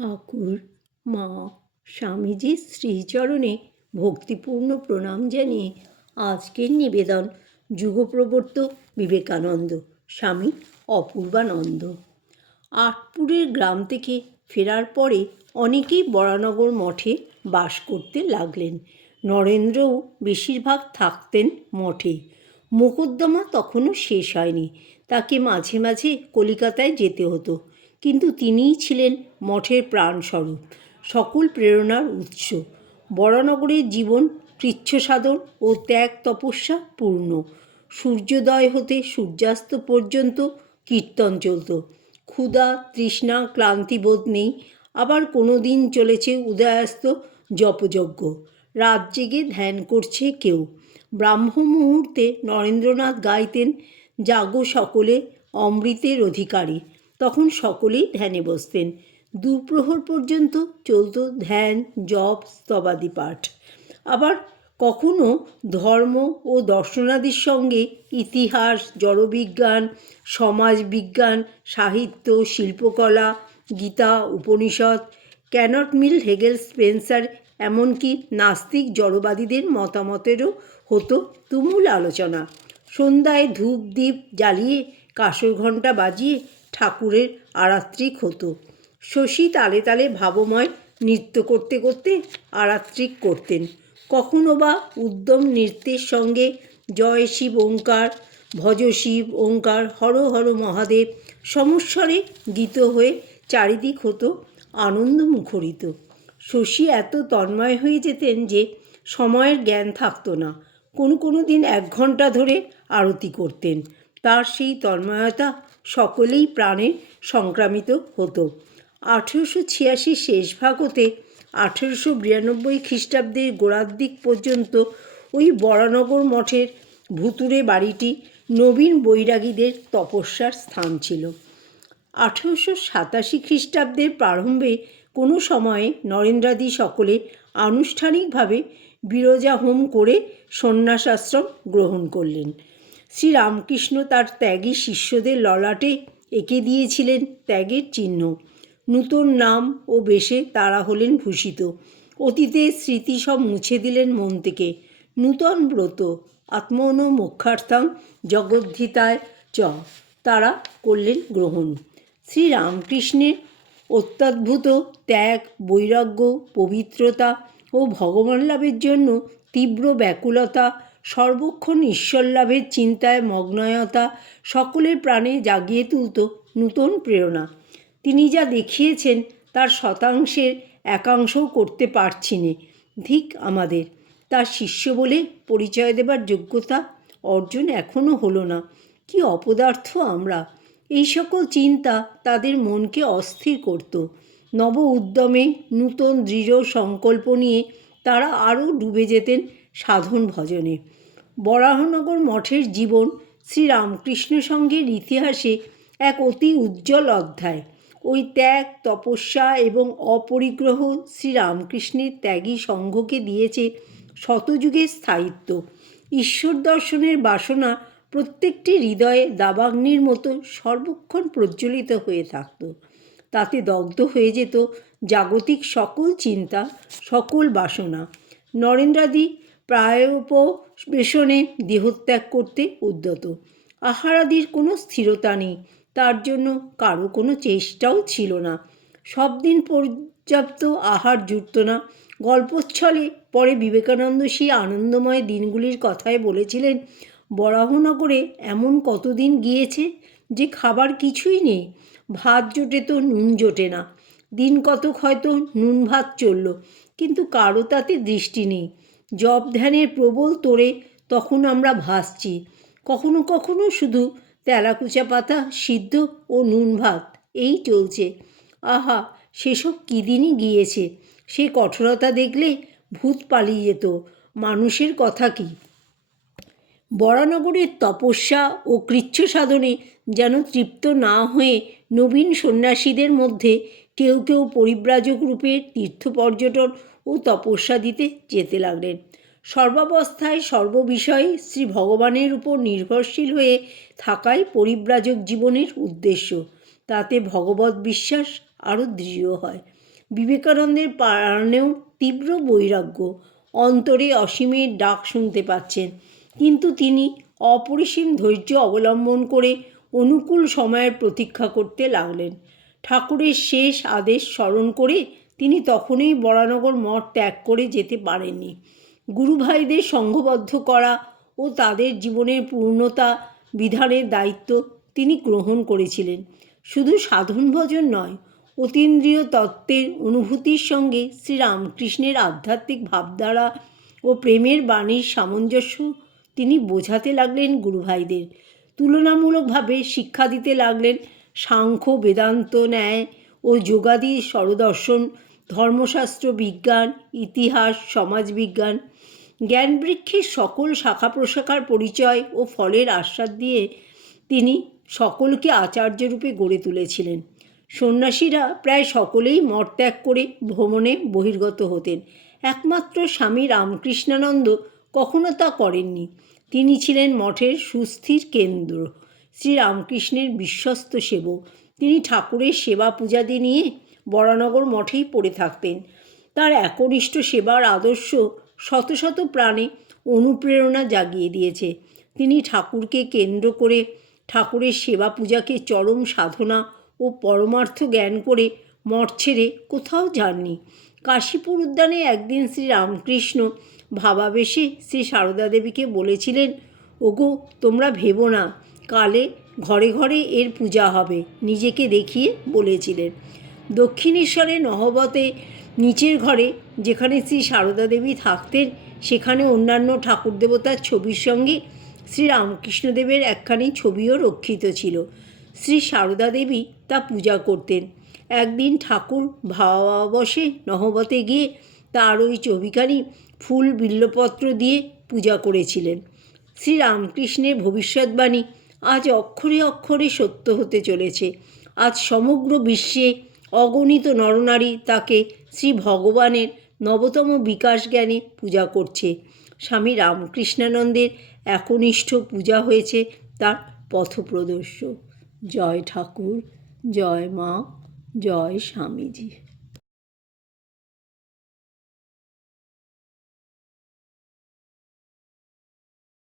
ঠাকুর, মা, স্বামীজির শ্রীচরণে ভক্তিপূর্ণ প্রণাম জানিয়ে আজকের নিবেদন যুগপ্রবর্তক বিবেকানন্দ, স্বামী অপূর্বানন্দ। আটপুরের গ্রাম থেকে ফেরার পরে অনেকেই বরানগর মঠে বাস করতে লাগলেন। নরেন্দ্রও বেশিরভাগ থাকতেন মঠে। মোকদ্দমা তখনও শেষ হয়নি। তাকে মাঝে মাঝে কলিকাতায় যেতে হতো। কিন্তু তিনিই ছিলেন মঠের প্রাণস্বরূপ, সকল প্রেরণার উৎস। বরানগরের জীবন কৃচ্ছ সাধন ও ত্যাগ তপস্যা পূর্ণ। সূর্যোদয় হতে সূর্যাস্ত পর্যন্ত কীর্তন চলত। ক্ষুধা, তৃষ্ণা, ক্লান্তিবোধ নেই, আবার কোনো দিন চলেছে উদয়াস্ত জপযজ্ঞ। রাত জেগে ধ্যান করছে কেউ। ব্রাহ্ম মুহূর্তে নরেন্দ্রনাথ গাইতেন, জাগো সকলে, অমৃতের অধিকারী। তখন সকলেই ধ্যানে বসতেন। দুপ্রহর পর্যন্ত চলত ধ্যান, জপ, স্তবাদি পাঠ। আবার কখনো ধর্ম ও দর্শনাদির সঙ্গে ইতিহাস, জড়বিজ্ঞান, সমাজবিজ্ঞান, সাহিত্য, শিল্পকলা, Gita, Upanishad, Kant Mill, Hegel, Spencer, এমনকি নাস্তিক জড়বাদীদের মতামতেরও হতো তুমুল আলোচনা। সন্ধ্যায় ধূপ দ্বীপ জ্বালিয়ে কাঁসর ঘণ্টা বাজিয়ে ঠাকুরের আরাত্রিক হতো। শশী তালে তালে ভাবময় নৃত্য করতে করতে আরাত্রিক করতেন। কখনো বা উদ্যম নৃত্যের সঙ্গে জয় শিব ওঙ্কার, ভজ শিব ওঙ্কার, হর হর মহাদেব সমস্বরে গীত হয়ে চারিদিক হতো আনন্দ মুখরিত শশী এত তন্ময় হয়ে যেতেন যে সময়ের জ্ঞান থাকতো না। কোনো কোনো দিন এক ঘণ্টা ধরে আরতি করতেন। তার সেই তন্ময়তা সকলেই প্রাণে সংক্রামিত হতো। আঠেরোশো ছিয়াশি শেষ ভাগ হতে আঠেরোশো বিরানব্বই খ্রিস্টাব্দের গোড়ার দিক পর্যন্ত ওই বরানগর মঠের ভুতুরে বাড়িটি নবীন বৈরাগীদের তপস্যার স্থান ছিল। আঠেরোশো সাতাশি খ্রিস্টাব্দের প্রারম্ভে কোনো সময়ে নরেন্দ্রাদি সকলে আনুষ্ঠানিকভাবে বিরজা হোম করে সন্ন্যাসাশ্রম গ্রহণ করলেন। শ্রীরামকৃষ্ণ তার ত্যাগী শিষ্যদের ললাটে এঁকে দিয়েছিলেন ত্যাগের চিহ্ন। নূতন নাম ও বেশে তারা হলেন ভূষিত। অতীতের স্মৃতি সব মুছে দিলেন মন থেকে। নূতন ব্রত আত্মন মোক্ষার্থাং জগদ্ধিতায় চ, তারা করলেন গ্রহণ। শ্রীরামকৃষ্ণের অত্যাদ্ভুত ত্যাগ, বৈরাগ্য, পবিত্রতা ও ভগবান লাভের জন্য তীব্র ব্যাকুলতা সর্বক্ষণ ঈশ্বর লাভের চিন্তায় মগ্নয়তা সকলের প্রাণে জাগিয়ে তুলত নূতন প্রেরণা। তিনি যা দেখিয়েছেন তার শতাংশের একাংশও করতে পারছি নে। ধিক আমাদের, তার শিষ্য বলে পরিচয় দেবার যোগ্যতা অর্জন এখনও হলো না। কি অপদার্থ আমরা! এই সকল চিন্তা তাদের মনকে অস্থির করত। নব উদ্যমে নূতন দৃঢ় সংকল্প নিয়ে তারা আরও ডুবে যেতেন সাধন ভজনে। বরাহনগর মঠের জীবন শ্রীরামকৃষ্ণ সঙ্গের ইতিহাসে এক অতি উজ্জ্বল অধ্যায়। ওই ত্যাগ, তপস্যা এবং অপরিগ্রহ শ্রীরামকৃষ্ণের ত্যাগী সংঘকে দিয়েছে শতযুগের স্থায়িত্ব। ঈশ্বর দর্শনের বাসনা প্রত্যেকটি হৃদয়ে দাবাগ্নির মতো সর্বক্ষণ প্রজ্বলিত হয়ে থাকত। তাতে দগ্ধ হয়ে যেত জাগতিক সকল চিন্তা, সকল বাসনা। নরেন্দ্রাদি প্রায়োপবেশনে দেহত্যাগ করতে উদ্যত। আহারাদির কোনো স্থিরতা নেই, তার জন্য কারও কোনো চেষ্টাও ছিল না। সব দিন পর্যাপ্ত আহার জুটত না। গল্পচ্ছলে পরে বিবেকানন্দ সেই আনন্দময় দিনগুলির কথায় বলেছিলেন, বরাহনগরে এমন কতদিন গিয়েছে যে খাবার কিছুই নেই, ভাত জোটে তো নুন জোটে না। দিন কতক হয়তো নুন ভাত চলল, কিন্তু কারও তাতে দৃষ্টি নেই। জব ধ্যানের প্রবল তোড়ে তখন আমরা ভাসছি। কখনো কখনো শুধু তেলাকুচা পাতা সিদ্ধ ও নুন ভাত, এই চলছে। আহা, সেসব কী দিনই গিয়েছে? সে কঠোরতা দেখলে ভূত পালিয়ে যেত। মানুষের কথা কি? বরানগরের তপস্যা ও কৃচ্ছ সাধনে যেন তৃপ্ত না হয়ে নবীন সন্ন্যাসীদের মধ্যে কেউ কেউ পরিব্রাজক রূপে তীর্থ পর্যটন ও তপস্যা দিতে যেতে লাগলেন। সর্বাবস্থায় সর্ববিষয়ে শ্রী ভগবানের উপর নির্ভরশীল হয়ে থাকাই পরিব্রাজক জীবনের উদ্দেশ্য। তাতে ভগবত বিশ্বাস আরও দৃঢ় হয়। বিবেকানন্দের প্রাণেও তীব্র বৈরাগ্য। অন্তরে অসীমের ডাক শুনতে পাচ্ছেন। কিন্তু তিনি অপরিসীম ধৈর্য অবলম্বন করে অনুকূল সময়ের প্রতীক্ষা করতে লাগলেন। ঠাকুরের শেষ আদেশ স্মরণ করে তিনি তখনই বরানগর মঠ ত্যাগ করে যেতে পারেননি। গুরুভাইদের সংঘবদ্ধ করা ও তাদের জীবনের পূর্ণতা বিধানের দায়িত্ব তিনি গ্রহণ করেছিলেন। শুধু সাধন ভজন নয়, অতীন্দ্রিয় তত্ত্বের অনুভূতির সঙ্গে শ্রীরামকৃষ্ণের আধ্যাত্মিক ভাবধারা ও প্রেমের বাণীর সামঞ্জস্য তিনি বোঝাতে লাগলেন গুরুভাইদের তুলনামূলকভাবে শিক্ষা দিতে লাগলেন সাংখ্য বেদান্ত ন্যায় ও যোগাদি স্বরদর্শন, ধর্মশাস্ত্র বিজ্ঞান, ইতিহাস, সমাজবিজ্ঞান, জ্ঞানবৃক্ষের সকল শাখা প্রশাখার পরিচয় ও ফলের আশ্বাদ দিয়ে তিনি সকলকে আচার্যরূপে গড়ে তুলেছিলেন। সন্ন্যাসীরা প্রায় সকলেই মঠ ত্যাগ করে ভ্রমণে বহির্গত হতেন। একমাত্র স্বামী রামকৃষ্ণানন্দ কখনো তা করেননি। তিনি ছিলেন মঠের সুস্থির কেন্দ্র। শ্রীরামকৃষ্ণের বিশ্বস্ত সেবক। তিনি ঠাকুরের সেবা পূজাদি নিয়ে বরানগর মঠেই পড়ে থাকতেন। তার একনিষ্ঠ সেবার আদর্শ শত শত প্রাণে অনুপ্রেরণা জাগিয়ে দিয়েছে। তিনি ঠাকুরকে কেন্দ্র করে ঠাকুরের সেবা পূজাকে চরম সাধনা ও পরমার্থ জ্ঞান করে মঠ ছেড়ে কোথাও যাননি। কাশীপুর উদ্যানে একদিন শ্রী রামকৃষ্ণ ভাবাবেশে শ্রী সারদা দেবীকে বলেছিলেন, ওগো, তোমরা ভেবো না। কালে ঘরে ঘরে এর পূজা হবে, নিজেকে দেখিয়ে বলেছিলেন। দক্ষিণেশ্বরে নহবতে নিচের ঘরে যেখানে শ্রী সারদা দেবী থাকতেন, সেখানে অন্যান্য ঠাকুর দেবতার ছবির সঙ্গে শ্রী রামকৃষ্ণদেবের একখানি ছবিও রক্ষিত ছিল। শ্রী সারদা দেবী তা পূজা করতেন। একদিন ঠাকুর ভাবাবশে নহবতে গিয়ে তার ওই ছবিখানি ফুল বিল্লপত্র দিয়ে পূজা করেছিলেন। শ্রী রামকৃষ্ণের ভবিষ্যৎবাণী আজ অক্ষরে অক্ষরে সত্য হতে চলেছে। আজ সমগ্র বিশ্বে অগণিত নরনারী তাকে শ্রী ভগবানের নবতম বিকাশ জ্ঞানে পূজা করছে। স্বামী রামকৃষ্ণানন্দের একনিষ্ঠ পূজা হয়েছে তার পথপ্রদর্শক জয় ঠাকুর, জয় মা, জয় স্বামীজি।